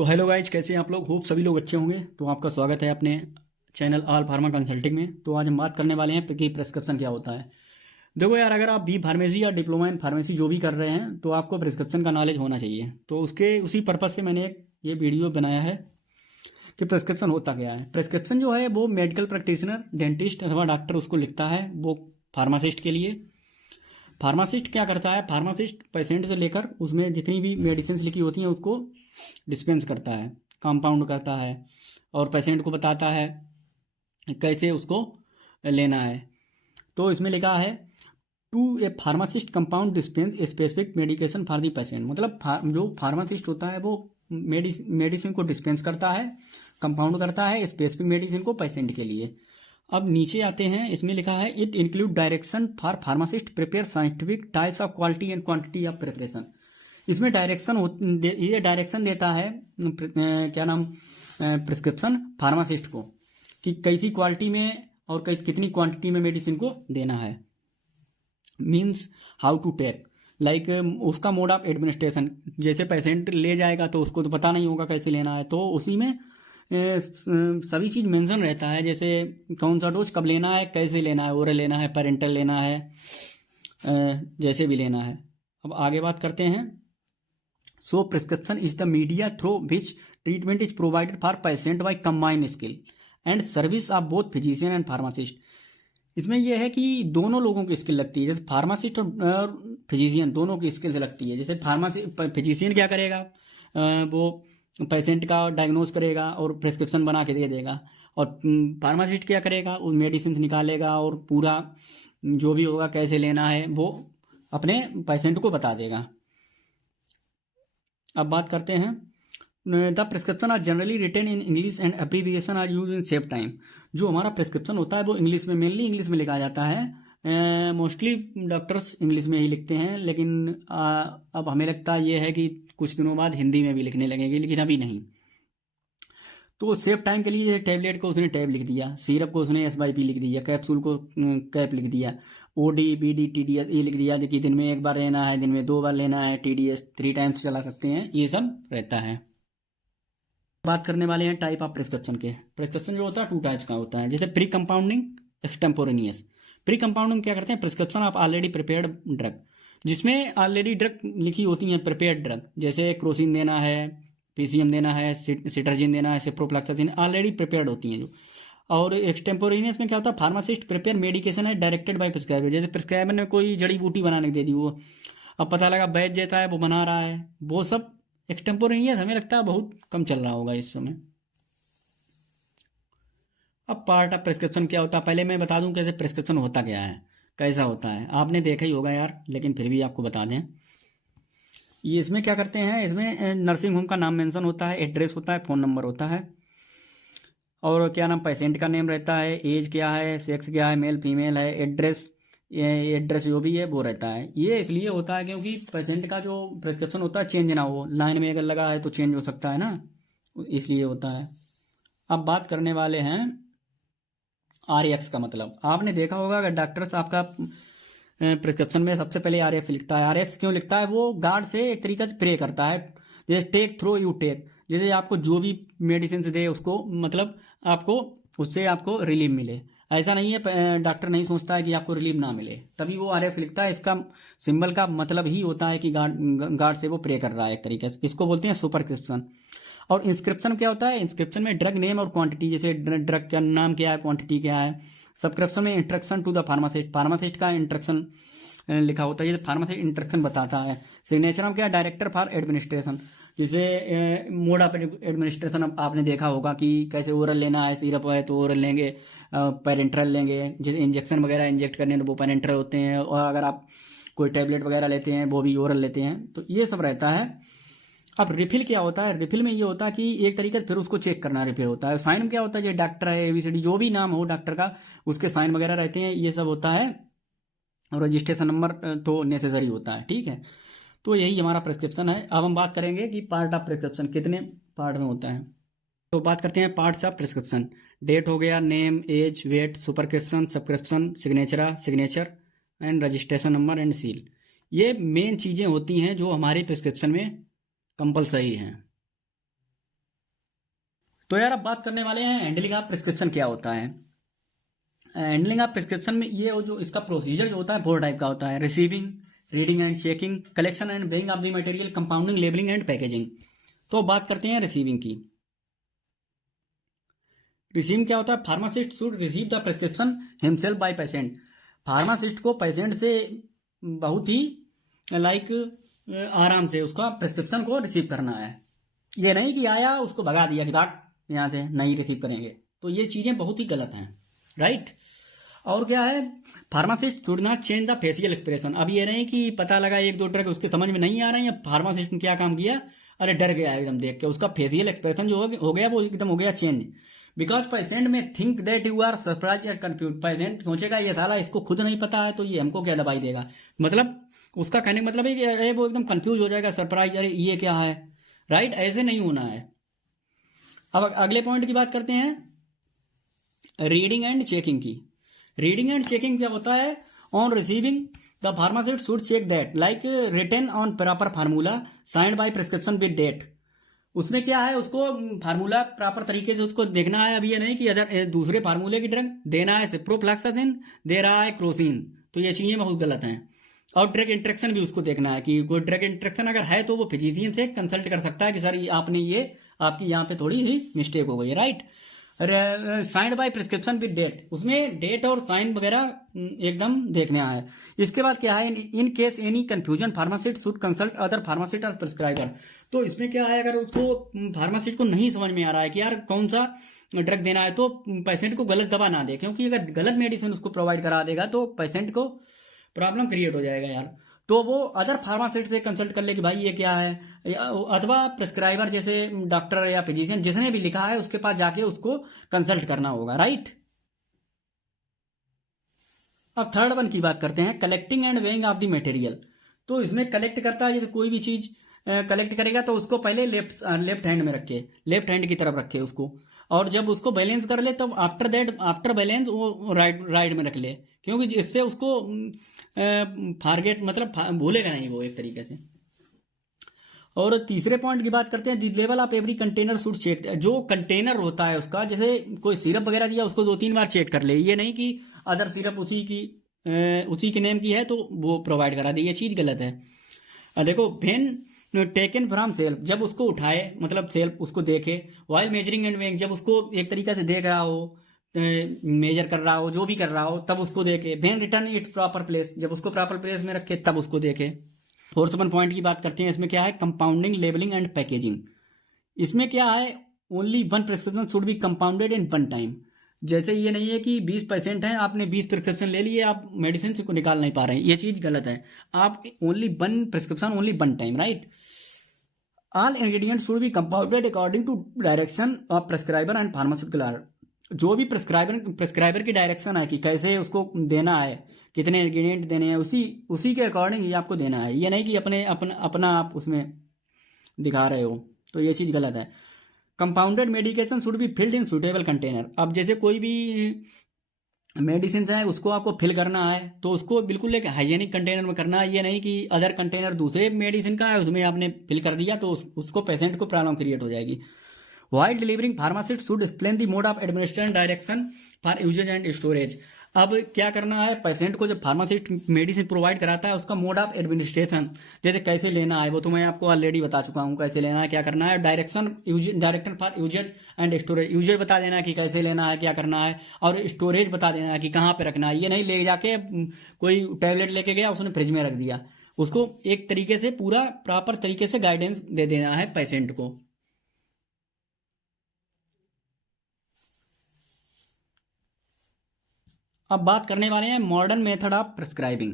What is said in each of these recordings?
तो hello guys, कैसे हैं आप लोग। होप सभी लोग अच्छे होंगे। तो आपका स्वागत है अपने चैनल ऑल फार्मा कंसल्टिंग में। तो आज हम बात करने वाले हैं कि प्रिस्क्रिप्शन क्या होता है। देखो यार, अगर आप बी फार्मेसी या डिप्लोमा इन फार्मेसी जो भी कर रहे हैं तो आपको प्रिस्क्रिप्शन का नॉलेज होना चाहिए। तो उसके उसी पर्पज़ से मैंने एक ये वीडियो बनाया है कि प्रिस्क्रिप्शन होता क्या है। प्रिस्क्रिप्शन जो है वो मेडिकल प्रैक्टिशनर, डेंटिस्ट अथवा डॉक्टर उसको लिखता है, वो फार्मासिस्ट के लिए। फार्मासिस्ट क्या करता है, फार्मासिस्ट पेशेंट से लेकर उसमें जितनी भी मेडिसिन लिखी होती हैं उसको डिस्पेंस करता है, कंपाउंड करता है और पेशेंट को बताता है कैसे उसको लेना है। तो इसमें लिखा है to a pharmacist compound dispense specific medication for the patient. मतलब जो फार्मासिस्ट होता है वो मेडिसिन को डिस्पेंस करता है, कंपाउंड करता है स्पेसिफिक मेडिसिन को पेशेंट के लिए। अब नीचे आते हैं, इसमें लिखा है it include direction for pharmacist prepare scientific types of quality and quantity of preparation. इसमें ये डायरेक्शन देता है क्या नाम प्रिस्क्रिप्शन फार्मासिस्ट को कि कैसी क्वालिटी में और कितनी क्वांटिटी में मेडिसिन को देना है। Means how to take, like उसका मोड ऑफ एडमिनिस्ट्रेशन। जैसे पेशेंट ले जाएगा तो उसको तो पता नहीं होगा कैसे लेना है, तो उसी में सभी चीज़ मेंशन रहता है। जैसे कौन सा डोज कब लेना है, कैसे लेना है, ओरल लेना है, पेरेंटल लेना है, जैसे भी लेना है। अब आगे बात करते हैं। So prescription is the media through which treatment is provided for patient by combined skill and service of both physician and pharmacist. इसमें यह है कि दोनों लोगों की स्किल लगती है, जैसे फार्मासिस्ट और फिजिशियन दोनों की स्किल से लगती है। जैसे फिजिशियन क्या करेगा, वो पेशेंट का डायग्नोज करेगा और प्रिस्क्रिप्शन बना के दे देगा, और फार्मासिस्ट क्या करेगा, वो मेडिसिन निकालेगा और पूरा जो भी होगा कैसे लेना है वो अपने पेशेंट को बता देगा। अब बात करते हैं, the prescription are generally written in English and abbreviation are use in save time. जो हमारा प्रिस्क्रिप्शन होता है वो इंग्लिश में, मेनली इंग्लिश में लिखा जाता है। मोस्टली डॉक्टर्स इंग्लिश में ही लिखते हैं, लेकिन अब हमें लगता है ये है कि कुछ दिनों बाद हिंदी में भी लिखने लगेंगे, लेकिन अभी नहीं। तो सेव टाइम के लिए टैबलेट को उसने टैब लिख दिया, सिरप को उसने SYP लिख दिया, कैप्सूल को कैप लिख दिया, OD BD TDS ये लिख दिया कि दिन में एक बार लेना है, दिन में 2 बार लेना है, TDS 3 टाइम्स चला सकते हैं, ये सब रहता है। बात करने वाले हैं टाइप ऑफ प्रिस्क्रिप्शन के। प्रिस्क्रिप्शन जो होता है 2 टाइप्स का होता है, जैसे प्री कंपाउंडिंग, एक्सटेम्पोरेनियस। प्री कंपाउंडिंग क्या करते हैं, prescription of already prepared drug, जिसमें ऑलरेडी ड्रग लिखी होती हैं, प्रिपेयर्ड ड्रग, जैसे क्रोसिन देना है, PCM देना है, सिटर्जिन देना है, सिप्रोफ्लॉक्सासिन ऑलरेडी प्रिपेयर्ड होती हैं जो। और एक्सटेम्पोरेनियस में क्या होता है, फार्मासिस्ट प्रिपेयर मेडिकेशन है डायरेक्टेड बाय प्रिस्क्राइबर। जैसे प्रिस्क्राइबर ने कोई जड़ी बूटी बनाने के दे दी, वो अब पता लगा वैद्य जैसा है वो बना रहा है, वो सब एक्सटेम्पोरेनियस हमें लगता है बहुत कम चल रहा होगा इस समय। अब पार्ट ऑफ प्रिस्क्रिप्शन क्या होता है, पहले मैं बता दूं कैसे प्रिस्क्रिप्शन होता क्या है, कैसा होता है। आपने देखा ही होगा यार, लेकिन फिर भी आपको बता दें। ये इसमें क्या करते हैं, इसमें नर्सिंग होम का नाम मेंशन होता है, एड्रेस होता है, फ़ोन नंबर होता है, और क्या नाम पेशेंट का नेम रहता है, एज क्या है, सेक्स क्या है, मेल फीमेल है, एड्रेस जो भी है वो रहता है। ये इसलिए होता है क्योंकि पेशेंट का जो प्रिस्क्रिप्शन होता है चेंज ना हो, लाइन में अगर लगा है तो चेंज हो सकता है ना, इसलिए होता है। अब बात करने वाले हैं RX का मतलब। आपने देखा होगा अगर डॉक्टर आपका प्रिस्क्रिप्शन में सबसे पहले RX लिखता है। RX क्यों लिखता है, वो गार्ड से एक तरीके से प्रे करता है, जैसे टेक थ्रो यू टेक, जैसे आपको जो भी मेडिसिन दे उसको मतलब आपको उससे आपको रिलीफ मिले। ऐसा नहीं है, डॉक्टर नहीं सोचता है कि आपको रिलीफ ना मिले, तभी वो RX लिखता है। इसका सिंबल का मतलब ही होता है कि गार्ड से वो प्रे कर रहा है एक तरीके से, इसको बोलते हैं सुपरस्क्रिप्शन। और इंस्क्रिप्शन क्या होता है, इंस्क्रिप्शन में ड्रग नेम और क्वांटिटी, जैसे ड्रग का नाम क्या है, क्वांटिटी क्या है। सब्सक्रिप्शन में instruction to the pharmacist, pharmacist का इंस्ट्रक्शन लिखा होता है, जैसे फार्मासिस्ट इंस्ट्रक्शन बताता है। सिग्नेचर में क्या है, डायरेक्टर फॉर एडमिनिस्ट्रेशन, जैसे मोड ऑफ एडमिनिस्ट्रेशन आपने देखा होगा कि कैसे ओरल लेना है, सिरप है तो ओरल लेंगे, पेरेंट्रल लेंगे, जैसे इंजेक्शन वगैरह इंजेक्ट करने तो वो पेरेंट्रल होते हैं, और अगर आप कोई टैबलेट वगैरह लेते हैं वो भी ओरल लेते हैं, तो ये सब रहता है। अब रिफिल क्या होता है, रिफिल में ये होता है कि एक तरीके से फिर उसको चेक करना रिफिल होता है। साइन क्या होता है, जो डॉक्टर है ABCD जो भी नाम हो डॉक्टर का, उसके साइन वगैरह रहते हैं, ये सब होता है। और रजिस्ट्रेशन नंबर तो नेसेसरी होता है, ठीक है। तो यही हमारा प्रिस्क्रिप्शन है। अब हम बात करेंगे कि पार्ट ऑफ प्रिस्क्रिप्शन कितने पार्ट में होता है। तो बात करते हैं पार्ट्स ऑफ प्रिस्क्रिप्शन। डेट हो गया, name, age, weight, superscription, subscription, signature and registration number and seal. ये मेन चीज़ें होती हैं जो हमारी प्रिस्क्रिप्शन में कंपलसरी हैं। तो यार अब बात करने वाले हैं हैंडलिंग ऑफ प्रिस्क्रिप्शन क्या होता है। हैंडलिंग ऑफ प्रिस्क्रिप्शन में ये जो इसका प्रोसीजर जो होता है 4 टाइप का होता है: receiving, reading and checking, collection and weighing of the material, compounding, labelling and packaging. तो बात करते हैं रिसीविंग की। रिसीविंग क्या होता है? Pharmacist should receive the prescription himself by patient. Pharmacist को पेशेंट से बहुत ही आराम से उसका प्रिस्क्रिप्शन को रिसीव करना है। ये नहीं कि आया उसको भगा दिया कि भाग यहाँ से, नहीं रिसीव करेंगे। तो ये चीज़ें बहुत ही गलत हैं, राइट। और क्या है? Pharmacist should not change the facial expression. अब ये नहीं कि पता लगा 1-2 ड्रग उसके समझ में नहीं आ रहे हैं, फार्मासिस्ट ने क्या काम किया, अरे डर गया एकदम देख के, उसका फेशियल एक्सप्रेशन जो हो गया वो एकदम हो गया change. Because patient may think that you are surprise and confuse. Patient सोचेगा ये साला इसको खुद नहीं पता है तो ये हमको क्या दवाई देगा। मतलब उसका कहने का मतलब है कि अरे वो एकदम कंफ्यूज हो जाएगा, सरप्राइज, अरे ये क्या है, राइट। ऐसे नहीं होना है। अब अगले पॉइंट की बात करते हैं, रीडिंग एंड चेकिंग की। रीडिंग एंड चेकिंग क्या होता है? On receiving the pharmacist should check that like written on proper formula signed by prescription with date. उसमें क्या है, उसको फार्मूला प्रॉपर तरीके से उसको देखना है। अब ये नहीं कि अगर दूसरे फार्मूले की ड्रग देना है सिप्रोफ्लैक्सासिन, दे रहा है क्रोसिन, तो ये चीजें बहुत गलत हैं। और ड्रग इंट्रैक्शन भी उसको देखना है कि कोई ड्रग इंट्रैक्शन अगर है तो वो फिजिशियन से कंसल्ट कर सकता है कि सर आपने ये आपकी यहाँ पे थोड़ी ही मिस्टेक हो गई, right. Signed by prescription with date, उसमें डेट और साइन वगैरह एकदम देखना है। इसके बाद क्या है, in case any confusion pharmacist should consult other pharmacist और प्रिस्क्राइबर। तो इसमें क्या है, अगर उसको फार्मासिस्ट को नहीं समझ में आ रहा है कि यार कौन सा ड्रग देना है, तो पेशेंट को गलत दवा ना दे, क्योंकि अगर गलत मेडिसिन उसको प्रोवाइड करा देगा तो पेशेंट को प्रॉब्लम क्रिएट हो जाएगा यार। तो वो अदर फार्मासिस्ट से कंसल्ट कर ले कि भाई ये क्या है, अथवा प्रिस्क्राइबर जैसे डॉक्टर या फिजिशियन जिसने भी लिखा है उसके पास जाके उसको कंसल्ट करना होगा, राइट। अब थर्ड वन की बात करते हैं, collecting and weighing of the material. तो इसमें कलेक्ट करता है, जैसे कोई भी चीज कलेक्ट करेगा तो उसको पहले लेफ्ट हैंड में रखे, लेफ्ट हैंड की तरफ रखे उसको, और जब उसको बैलेंस कर ले तब आफ्टर बैलेंस वो राइट में रख ले, क्योंकि इससे उसको फारगेट मतलब भूलेगा नहीं वो एक तरीके से। और तीसरे पॉइंट की बात करते हैं, the level of every container should check. जो कंटेनर होता है उसका, जैसे कोई सिरप वगैरह दिया उसको 2-3 बार चेक कर ले। ये नहीं कि अदर सिरप उसी की नेम की है तो वो प्रोवाइड करा दे, ये चीज गलत है। देखो वेन टेकन फ्रॉम सेल्फ, जब उसको उठाए मतलब सेल्फ उसको देखे, वाइल मेजरिंग एंड वेइंग, जब उसको एक तरीके से देख रहा हो, मेजर कर रहा हो, जो भी कर रहा हो, तब उसको देखे। When return it proper place, जब उसको प्रॉपर प्लेस में रखे तब उसको देखे। फोर्थ वन पॉइंट की बात करते हैं, इसमें क्या है, कंपाउंडिंग, लेबलिंग एंड पैकेजिंग। इसमें क्या है, only one prescription should be compounded in one time. जैसे ये नहीं है कि 20% है, आपने 20 प्रिस्क्रिप्शन ले लिए, आप मेडिसिन से को निकाल नहीं पा रहे हैं, ये चीज गलत है। आप only one prescription only one time, right. All ingredients should be compounded according to direction of prescriber and pharmaceutical. जो भी प्रिस्क्राइबर की डायरेक्शन है कि कैसे उसको देना है, कितने इंग्रेडिएंट देने हैं, उसी के अकॉर्डिंग ही आपको देना है। ये नहीं कि अपना आप उसमें दिखा रहे हो, तो ये चीज़ गलत है। Compounded medication should be filled in suitable container. अब जैसे कोई भी मेडिसिन है उसको आपको फिल करना है तो उसको बिल्कुल एक हाइजेनिक कंटेनर में करना है। ये नहीं कि अदर कंटेनर दूसरे मेडिसिन का है उसमें आपने फिल कर दिया तो उसको पेशेंट को प्रॉब्लम क्रिएट हो जाएगी। While delivering, pharmacist should explain the mode of administration, direction for usage and storage। अब क्या करना है, पेशेंट को जब फार्मासिस्ट मेडिसिन प्रोवाइड कराता है उसका मोड ऑफ एडमिनिस्ट्रेशन, जैसे कैसे लेना है वो तो मैं आपको ऑलरेडी बता चुका हूँ कैसे लेना है, क्या करना है। Direction for usages and storage, usages बता देना है कि कैसे लेना है, क्या करना है, और स्टोरेज बता देना है कि कहाँ पे रखना है। ये नहीं ले जाके कोई टैबलेट लेके गया उसने फ्रिज में रख दिया, उसको एक तरीके से पूरा प्रॉपर तरीके से गाइडेंस दे देना है पेशेंट को। अब बात करने वाले हैं मॉडर्न मेथड ऑफ प्रिस्क्राइबिंग,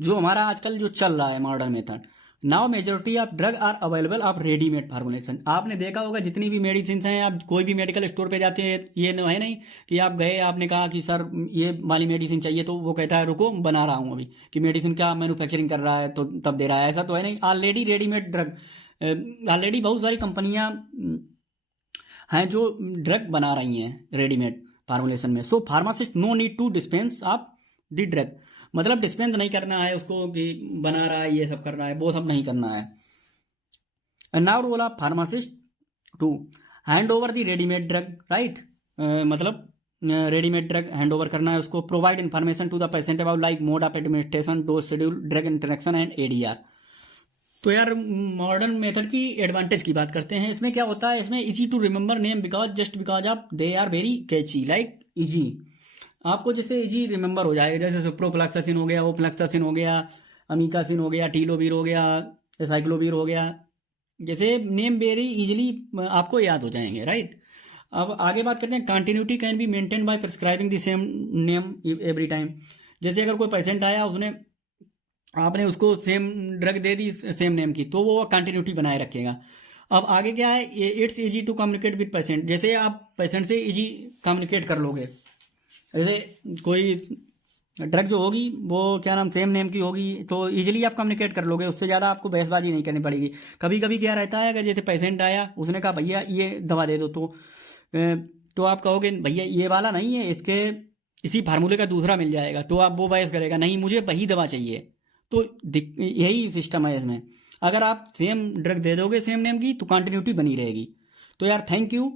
जो हमारा आजकल जो चल रहा है modern method. Now majority of drug are available of readymade formulation. आपने देखा होगा जितनी भी मेडिसिन हैं, आप कोई भी मेडिकल स्टोर पे जाते हैं, ये है नहीं कि आप गए आपने कहा कि सर ये वाली मेडिसिन चाहिए तो वो कहता है रुको बना रहा हूँ अभी, कि मेडिसिन का मैन्युफैक्चरिंग कर रहा है तो तब दे रहा है, ऐसा तो है नहीं। ऑलरेडी रेडीमेड ड्रग, ऑलरेडी बहुत सारी कंपनियां हैं जो ड्रग बना रही हैं रेडीमेड फार्मुलेशन में। So pharmacist no need to dispense of the drug, मतलब डिस्पेंस नहीं करना है उसको कि बना रहा है ये सब कर रहा है, वो सब नहीं करना है। Now role of pharmacist to hand over the readymade drug, right, मतलब रेडीमेड ड्रग हैंड ओवर करना है उसको। Provide information to the patient about like mode of administration, dose schedule, drug interaction and ADR. तो यार modern method की advantage की बात करते हैं। इसमें क्या होता है, इसमें easy to remember name because just because of they are very catchy, like easy, आपको जैसे इजी रिमेंबर हो जाएगा। जैसे सुप्रोफ्लैक्सासिन हो गया, ओफ्लैक्सासिन हो गया, अमीकासिन हो गया, टीलोवीर हो गया, साइक्लोवीर हो गया, जैसे नेम वेरी इजीली आपको याद हो जाएंगे, राइट। अब आगे बात करते हैं, continuity can be maintain by prescribing the same name every time. जैसे अगर कोई पेशेंट आया, उसने आपने उसको same drug they the same name की, तो वो कंटिन्यूटी बनाए रखेगा। अब आगे क्या है, it's easy to communicate with patient. जैसे आप पेशेंट से इजी कम्युनिकेट कर लोगे, जैसे कोई ड्रग जो होगी वो क्या नाम सेम नेम की होगी, तो इजीली आप कम्युनिकेट कर लोगे, उससे ज़्यादा आपको बहसबाजी नहीं करनी पड़ेगी। कभी कभी क्या रहता है, अगर जैसे पेशेंट आया, उसने कहा भैया ये दवा दे दो, तो आप कहोगे भैया ये वाला नहीं है, इसके इसी फार्मूले का दूसरा मिल जाएगा, तो आप वो बहस करेगा, नहीं मुझे वही दवा चाहिए। तो यही सिस्टम है इसमें, अगर आप सेम ड्रग दे दोगे सेम नेम की, तो कंटिन्यूटी बनी रहेगी। तो यार थैंक यू।